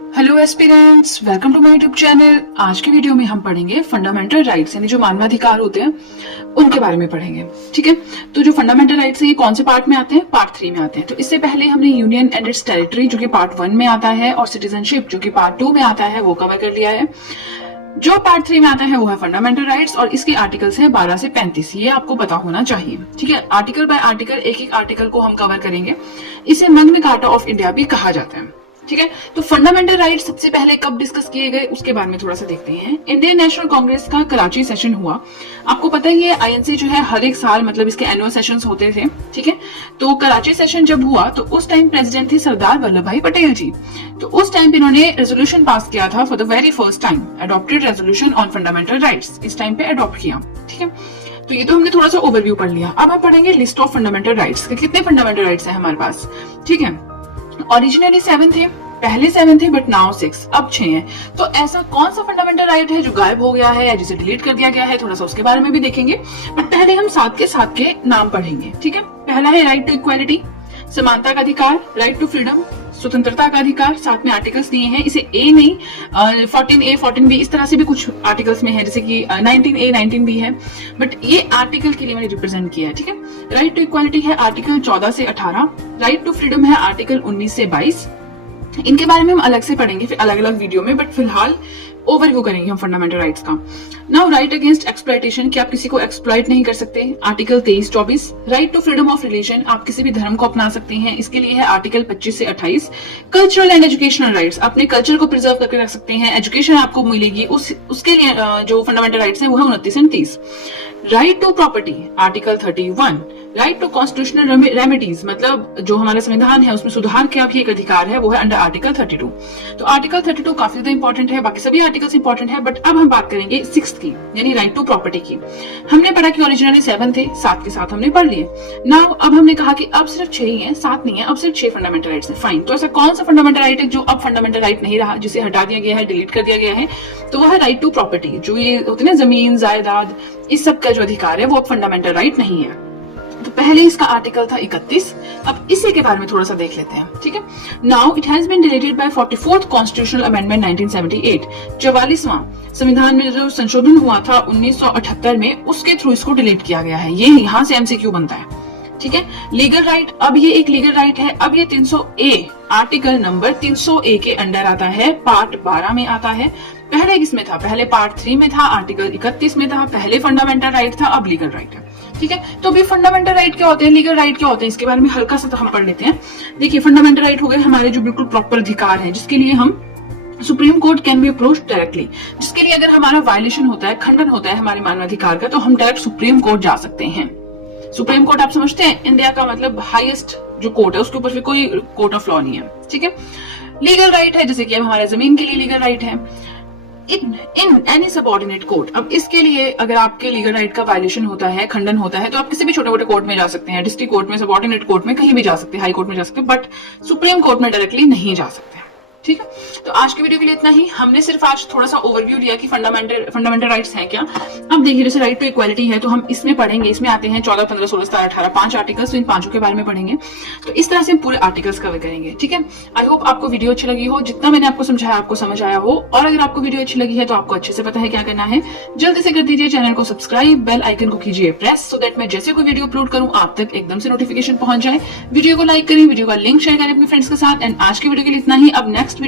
Hello aspirants, welcome to my YouTube channel. आज की video में हम पढ़ेंगे फंडामेंटल राइट्स यानी जो मानवाधिकार होते हैं उनके बारे में पढ़ेंगे। ठीक है, तो जो फंडामेंटल राइट्स हैं ये कौन से पार्ट में आते हैं? पार्ट 3 में आते हैं। तो इससे पहले हमने यूनियन एंड इट्स टेरिटरी जो कि पार्ट 1 में आता है और सिटीजनशिप जो कि पार्ट 2 में आता है वो कवर कर लिया है। जो पार्ट 3 में आता है वो है फंडामेंटल राइट्स और इसके आर्टिकल्स है 12 से 35। ये आपको पता होना चाहिए। ठीक है, आर्टिकल बाय आर्टिकल एक एक आर्टिकल को हम कवर करेंगे। इसे मैग्ना कार्टा ऑफ इंडिया भी कहा जाता है। ठीक है, तो फंडामेंटल राइट्स सबसे पहले कब डिस्कस किए गए उसके बारे में थोड़ा सा देखते हैं। इंडियन नेशनल कांग्रेस का कराची सेशन हुआ। आपको पता ही है आईएनसी जो है हर एक साल मतलब इसके एनुअल सेशंस होते थे। ठीक है, तो कराची सेशन जब हुआ तो उस टाइम प्रेसिडेंट थे सरदार वल्लभ भाई पटेल जी। तो उस टाइम पे इन्होंने रेजोल्यूशन पास किया था for the very first time, adopted resolution on fundamental rights. इस टाइम पे अडॉप्ट किया। ठीक है, तो ये तो हमने थोड़ा सा ओवरव्यू पढ़ लिया। अब हम पढ़ेंगे लिस्ट ऑफ फंडामेंटल राइट्स। कितने फंडामेंटल राइट्स है हमारे पास? ठीक है, ओरिजिनली 7 थे, पहले 7 थे बट नाउ 6, अब 6 हैं। तो ऐसा कौन सा फंडामेंटल राइट है जो गायब हो गया है या जिसे डिलीट कर दिया गया है, थोड़ा सा उसके बारे में भी देखेंगे। बट पहले हम साथ के नाम पढ़ेंगे। ठीक है, पहला है राइट टू इक्वालिटी, समानता का अधिकार, राइट टू फ्रीडम, स्वतंत्रता का अधिकार। साथ में आर्टिकल्स दिए हैं, इसे ए नहीं 14A 14B इस तरह से भी कुछ आर्टिकल्स में है, जैसे कि 19A 19B है, बट ये आर्टिकल के लिए मैंने रिप्रेजेंट किया है। ठीक है, राइट टू इक्वालिटी है आर्टिकल 14 से 18, राइट टू फ्रीडम है आर्टिकल 19 से 22। इनके बारे में हम अलग से पढ़ेंगे फिर अलग अलग वीडियो में, बट फिलहाल ओवरव्यू करेंगे हम फंडामेंटल राइट्स का। नाउ राइट अगेंस्ट एक्सप्लॉयटेशन, कि आप किसी को एक्सप्लॉइट नहीं कर सकते, article 23-24। Right to freedom of religion, आप किसी भी धर्म को अपना सकते हैं, इसके लिए है आर्टिकल 25 से 28। कल्चरल एंड एजुकेशनल राइट्स, अपने कल्चर को प्रिजर्व करके रख सकते हैं, एजुकेशन आपको मिलेगी, उसके लिए जो फंडामेंटल राइट्स है वो है 29 और 30। Right to property article 31। Right to constitutional remedies, मतलब जो हमारा संविधान है उसमें सुधार का भी एक अधिकार है, वो है अंडर आर्टिकल 32। तो आर्टिकल 32 काफी ज्यादा इंपॉर्टेंट है, बाकी सभी आर्टिकल्स इंपॉर्टेंट है, बट अब हम बात करेंगे 6th की यानी राइट टू प्रॉपर्टी की। हमने पढ़ा कि ओरिजिनली 7 थे, 7 के साथ हमने पढ़ लिए। नाउ अब हमने कहा कि अब सिर्फ 6 ही है, 7 नहीं है, अब सिर्फ 6 फंडामेंटल राइट्स है। फाइन, तो ऐसा कौन सा फंडामेंटल राइट है जो अब फंडामेंटल राइट नहीं रहा, जिसे हटा दिया गया है, डिलीट कर दिया गया है? तो वह है राइट टू प्रॉपर्टी। जो ये होते ना जमीन जायदाद, इस सब का जो अधिकार है वो अब फंडामेंटल राइट नहीं है। तो पहले इसका आर्टिकल था 31, अब इसी के बारे में थोड़ा सा देख लेते हैं। ठीक है, now it has been deleted by 44th constitutional amendment 1978। 44वां संविधान में जो संशोधन हुआ था 1978 में, उसके थ्रू इसको डिलीट किया गया है। ये यहाँ से MCQ बनता है। ठीक है, लीगल राइट, अब ये एक लीगल राइट है। अब ये 300A आर्टिकल नंबर 300A के अंडर आता है, पार्ट 12 में आता है। पहले किसमें था? पहले पार्ट 3 में था, आर्टिकल 31 में था। पहले फंडामेंटल राइट था, अब लीगल राइट है। ठीक है, तो अभी फंडामेंटल राइट क्या होते हैं, लीगल राइट क्या होते हैं, इसके बारे में हल्का सा तो हम पढ़ लेते हैं। देखिए, फंडामेंटल राइट हो गए हमारे जो बिल्कुल प्रॉपर अधिकार है, जिसके लिए हम supreme court can be approach directly, जिसके लिए अगर हमारा वायलेशन होता है, खंडन होता है हमारे मानवाधिकार का, तो हम डायरेक्ट सुप्रीम कोर्ट जा सकते हैं। सुप्रीम कोर्ट आप समझते हैं, इंडिया का मतलब हाईएस्ट जो कोर्ट है, उसके ऊपर फिर कोई कोर्ट ऑफ लॉ नहीं है। ठीक है, लीगल राइट है जैसे कि अब हमारे जमीन के लिए लीगल राइट है। इन एनी सबऑर्डिनेट कोर्ट, अब इसके लिए अगर आपके लीगल राइट का वायलेशन होता है, खंडन होता है, तो आप किसी भी छोटे मोटे कोर्ट में जा सकते हैं, डिस्ट्रिक्ट कोर्ट में, सबऑर्डिनेट कोर्ट में, कहीं भी जा सकते हैं, हाई कोर्ट में जा सकते हैं, बट सुप्रीम कोर्ट में डायरेक्टली नहीं जा सकते। ठीक है, तो आज की वीडियो के लिए इतना ही। हमने सिर्फ आज थोड़ा सा ओवरव्यू लिया कि फंडामेंटल राइट्स हैं क्या। अब देखिए, जैसे राइट टू इक्वालिटी है तो हम इसमें पढ़ेंगे, इसमें आते हैं 14, 15, 16, 17, 18 5 आर्टिकल्स, तो इन 5 के बारे में पढ़ेंगे। तो इस तरह से हम पूरे आर्टिकल्स कवर करेंगे। ठीक है, आई होप आपको वीडियो अच्छी लगी हो, जितना मैंने आपको समझाया आपको समझ आया हो, और अगर आपको वीडियो अच्छी लगी है तो आपको अच्छे से पता है क्या करना है। जल्दी से कर दीजिए चैनल को सब्सक्राइब, बेल आइकन को कीजिए प्रेस, सो दैट मैं जैसे कोई वीडियो अपलोड करूं आप तक एकदम से नोटिफिकेशन पहुंच जाए। वीडियो को लाइक करें, वीडियो का लिंक शेयर करें अपने फ्रेंड्स के साथ। एंड आज की वीडियो के लिए इतना ही। अब नेक्स्ट